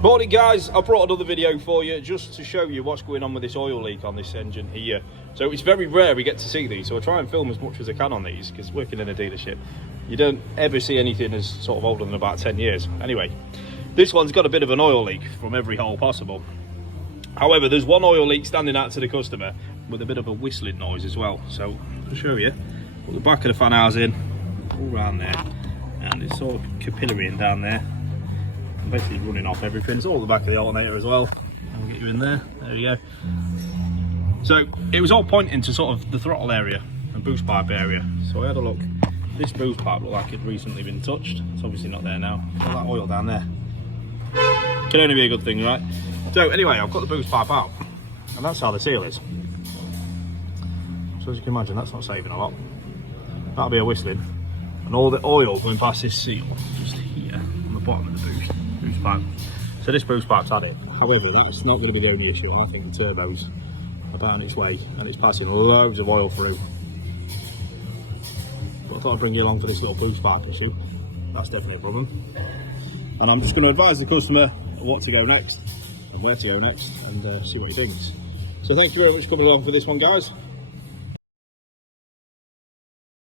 Morning guys, I brought another video for you just to show you what's going on with this oil leak on this engine here. So it's very rare we get to see these, so I try and film as much as I can on these because working in a dealership, you don't ever see anything as sort of older than about 10 years. Anyway, this one's got a bit of an oil leak from every hole possible. However, there's one oil leak standing out to the customer with a bit of a whistling noise as well. So I'll show you. Put the back of the fan housing all around there, and it's sort of capillarying down there. Basically running off everything. It's all at the back of the alternator as well. I'll get you in there. There you go. So it was all pointing to sort of the throttle area and boost pipe area. So I had a look. This boost pipe looked like it had recently been touched. It's obviously not there now. All that oil down there. Can only be a good thing, right? So anyway, I've got the boost pipe out, and that's how the seal is. So as you can imagine, that's not saving a lot. That'll be a whistling, and all the oil going past this seal just here on the bottom of the boost pipe. So this boost pipe's had it. However, that's not going to be the only issue. I think the turbo's about on its way and it's passing loads of oil through. But I thought I'd bring you along for this little boost pipe issue. That's definitely a problem. And I'm just going to advise the customer what to go next and where to go next and see what he thinks. So thank you very much for coming along for this one, guys.